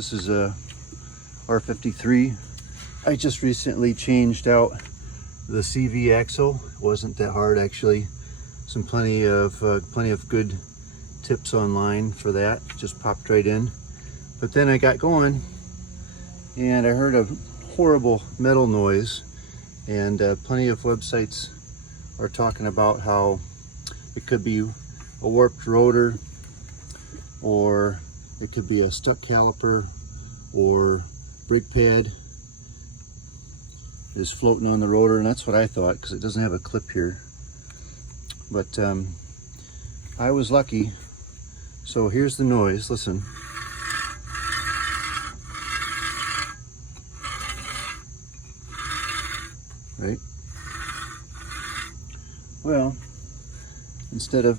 This is a R53. I just recently changed out the CV axle. It wasn't that hard actually. Plenty of good tips online for that. Just popped right in. But then I got going and I heard a horrible metal noise, and plenty of websites are talking about how it could be a warped rotor, or it could be a stuck caliper, or brake pad is floating on the rotor, and that's what I thought because it doesn't have a clip here. But I was lucky. So here's the noise, listen. Right? Well, instead of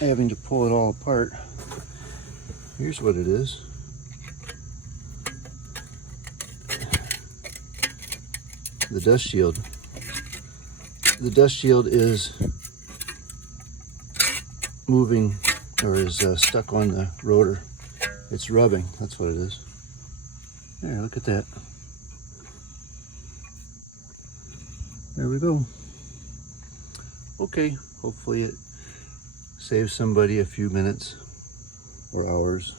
having to pull it all apart, here's what it is. The dust shield. The dust shield is moving, or is stuck on the rotor. It's rubbing, that's what it is. There, look at that. There we go. Okay, hopefully it saves somebody a few minutes or hours.